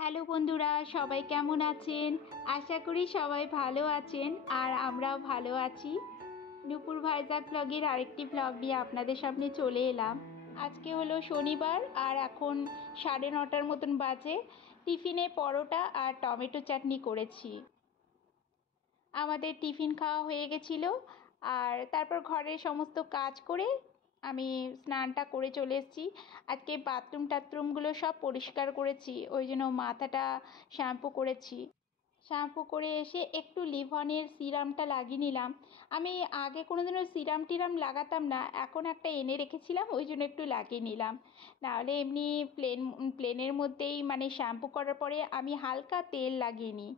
Hello বন্ধুরা, সবাই কেমন আছেন? আশা করি সবাই ভালো আছেন আর আমরাও ভালো আছি। নূপুর ভাইজাগ ব্লগের আরেকটি ব্লগ নিয়ে আপনাদের সামনে চলে এলাম। আজকে হলো শনিবার আর এখন 9:30 মতন বাজে। টিফিনে পরোটা আর টমেটো চাটনি করেছি। আমাদের টিফিন খাওয়া হয়ে গেছিলো আর তারপর ঘরের সমস্ত কাজ করে আমি স্নানটা করে চলে এসেছি। আজকে বাথরুমগুলো সব পরিষ্কার করেছি, ওই জন্য মাথাটা শ্যাম্পু করেছি। শ্যাম্পু করে এসে একটু লিভনের সিরামটা লাগিয়ে নিলাম। আমি আগে কোনোদিনও সিরাম টিরাম লাগাতাম না, এখন একটা এনে রেখেছিলাম, ওই জন্য একটু লাগিয়ে নিলাম। নাহলে এমনি প্লেনের মধ্যেই মানে শ্যাম্পু করার পরে আমি হালকা তেল লাগিয়ে নিই,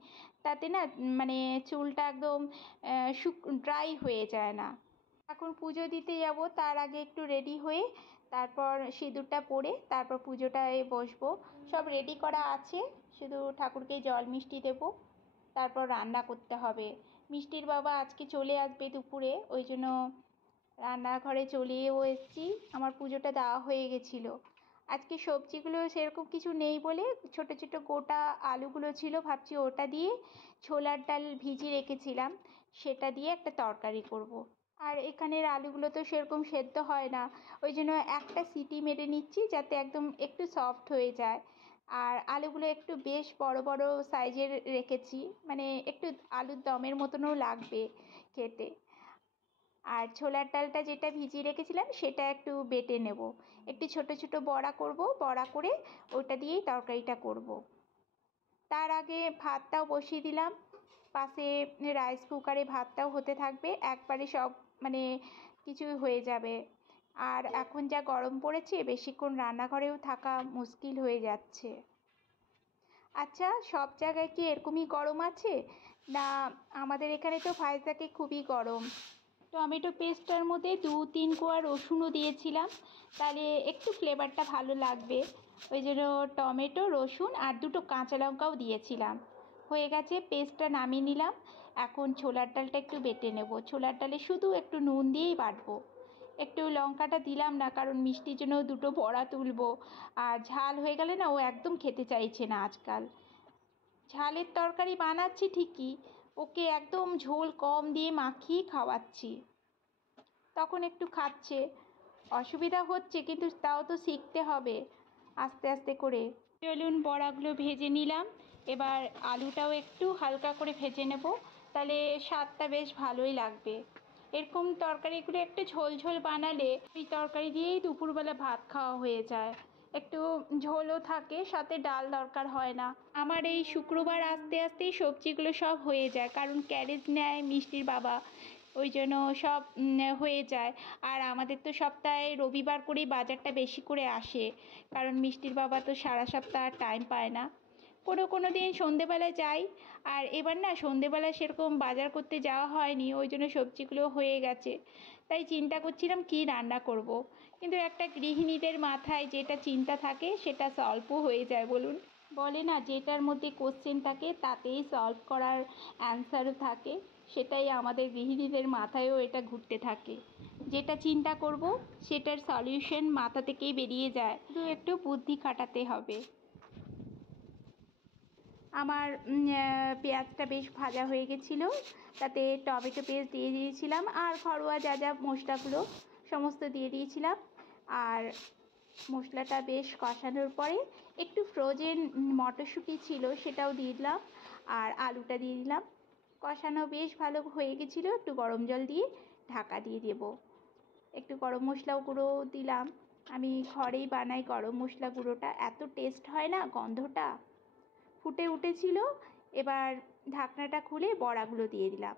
তাতে না মানে চুলটা একদম ড্রাই হয়ে যায় না। এখন পুজো দিতে যাব, তার আগে একটু রেডি হয়ে তারপর সিঁদুরটা পরে তারপর পুজোটায় বসবো। সব রেডি করা আছে, শুধু ঠাকুরকে জল মিষ্টি দেবো, তারপর রান্না করতে হবে। মিষ্টির বাবা আজকে চলে আসবে দুপুরে, ওই জন্য রান্নাঘরে চলেও এসেছি। আমার পুজোটা দেওয়া হয়ে গেছিলো। আজকে সবজিগুলো সেরকম কিছু নেই বলে ছোট ছোট গোটা আলুগুলো ছিল, ভাবছি ওটা দিয়ে ছোলার ডাল ভিজিয়ে রেখেছিলাম, সেটা দিয়ে একটা তরকারি করব। আর এখানের আলুগুলো তো সেরকম সেদ্ধ হয় না, ওই জন্য একটা সিটি মেরে নিচ্ছি যাতে একদম একটু সফট হয়ে যায়। আর আলুগুলো একটু বেশ বড় বড় সাইজের রেখেছি, মানে একটু আলুর দমের মতনও লাগবে খেতে। আর ছোলার ডালটা যেটা ভিজিয়ে রেখেছিলাম সেটা একটু বেটে নেব, একটু ছোট ছোট বড়া করব, বড়া করে ওটা দিয়েই তরকারিটা করব। তার আগে ভাতটাও বসিয়ে দিলাম পাশে, রাইস কুকারে ভাতটাও হতে থাকবে, একবারে সব মানে কিছু হয়ে যাবে। আর এখন যা গরম পড়েছে বেশিক্ষণ রান্নাঘরেও থাকা মুশকিল হয়ে যাচ্ছে। আচ্ছা, সব জায়গায় কি এরকমই গরম আছে না? আমাদের এখানে তো ভাইজাগে খুবই গরম। টমেটো পেস্টটার মধ্যে 2-3 কোয়া রসুনও দিয়েছিলাম, তাহলে একটু ফ্লেভারটা ভালো লাগবে, ওই জন্য টমেটো, রসুন আর 2টো কাঁচা লঙ্কাও দিয়েছিলাম। হয়ে গেছে, পেস্টটা নামিয়ে নিলাম। এখন ছোলার ডালটা একটু বেটে নেব। ছোলার ডালে শুধু একটু নুন দিয়েই বাটবো, একটু লঙ্কাটা দিলাম না কারণ মিষ্টির জন্য 2টো বড়া তুলবো। আর ঝাল হয়ে গেলে না ও একদম খেতে চাইছে না আজকাল। ঝালের তরকারি বানাচ্ছি ঠিকই, ওকে একদম ঝোল কম দিয়ে মাখিয়ে খাওয়াচ্ছি, তখন একটু খাচ্ছে। অসুবিধা হচ্ছে কিন্তু তাও তো শিখতে হবে আস্তে আস্তে করে। চলুন বড়াগুলো ভেজে নিলাম, এবার আলুটাও একটু হালকা করে ভেজে নেব, তাহলে স্বাদটা বেশ ভালোই লাগবে। এরকম তরকারিগুলো একটু ঝোল ঝোল বানালে এই তরকারি দিয়েই দুপুরবেলা ভাত খাওয়া হয়ে যায়, একটু ঝোলও থাকে, সাথে ডাল দরকার হয় না। আমার এই শুক্রবার আস্তে আস্তেই সবজিগুলো সব হয়ে যায়, কারণ ক্যারেজ নেয় মিষ্টির বাবা, ওই জন্য সব হয়ে যায়। আর আমাদের তো সপ্তাহে রবিবার করেই বাজারটা বেশি করে আসে, কারণ মিষ্টির বাবা তো সারা সপ্তাহ টাইম পায় না। কোনো দিন সন্ধেবেলায় যাই, আর এবার না সন্ধেবেলায় সেরকম বাজার করতে যাওয়া হয়নি, ওই জন্য সবজিগুলো হয়ে গেছে। তাই চিন্তা করছিলাম কী রান্না করব, কিন্তু একটা গৃহিণীদের মাথায় যেটা চিন্তা থাকে সেটা সলভও হয়ে যায় বলুন। বলে না, যেটার মধ্যে কোশ্চেন থাকে তাতেই সলভ করার অ্যান্সারও থাকে, সেটাই আমাদের গৃহিণীদের মাথায়ও এটা ঘুরতে থাকে। যেটা চিন্তা করব সেটার সলিউশন মাথা থেকেই বেরিয়ে যায়, শুধু একটু বুদ্ধি খাটাতে হবে। আমার পেঁয়াজটা বেশ ভাজা হয়ে গেছিলো, তাতে টমেটো পেস্ট দিয়ে দিয়েছিলাম আর ঘরোয়া যা যা মশলাগুলো সমস্ত দিয়ে দিয়েছিলাম। আর মশলাটা বেশ কষানোর পরে একটু ফ্রোজেন মটরশুঁটি ছিল সেটাও দিয়ে দিলাম, আর আলুটা দিয়ে দিলাম। কষানো বেশ ভালো হয়ে গেছিলো, একটু গরম জল দিয়ে ঢাকা দিয়ে দেবো। একটু গরম মশলা গুঁড়ো দিলাম, আমি ঘরেই বানাই গরম মশলা গুঁড়োটা, এত টেস্ট হয় না, গন্ধটা ফুটে উঠেছিল। এবার ঢাকনাটা খুলে বড়াগুলো দিয়ে দিলাম।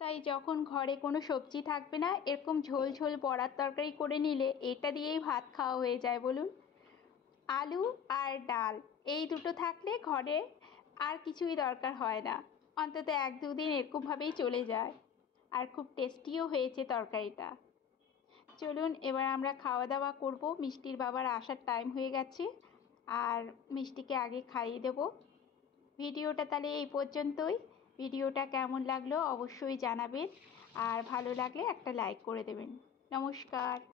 তাই যখন ঘরে কোনো সবজি থাকবে না, এরকম ঝোল ঝোল বড়ার তরকারি করে নিলে এটা দিয়েই ভাত খাওয়া হয়ে যায় বলুন। আলু আর ডাল এই দুটো থাকলে ঘরে আর কিছুই দরকার হয় না, অন্তত 1-2 দিন এরকমভাবেই চলে যায়। আর খুব টেস্টিও হয়েছে তরকারিটা। চলুন এবার আমরা খাওয়া দাওয়া করব, মিষ্টির বাবার আসার টাইম হয়ে গেছে, আর মিষ্টিকে আগে খাইয়ে দেব। ভিডিওটা তাহলে এই পর্যন্তই। ভিডিওটা কেমন লাগলো অবশ্যই জানাবেন, আর ভালো লাগলে একটা লাইক করে দেবেন। নমস্কার।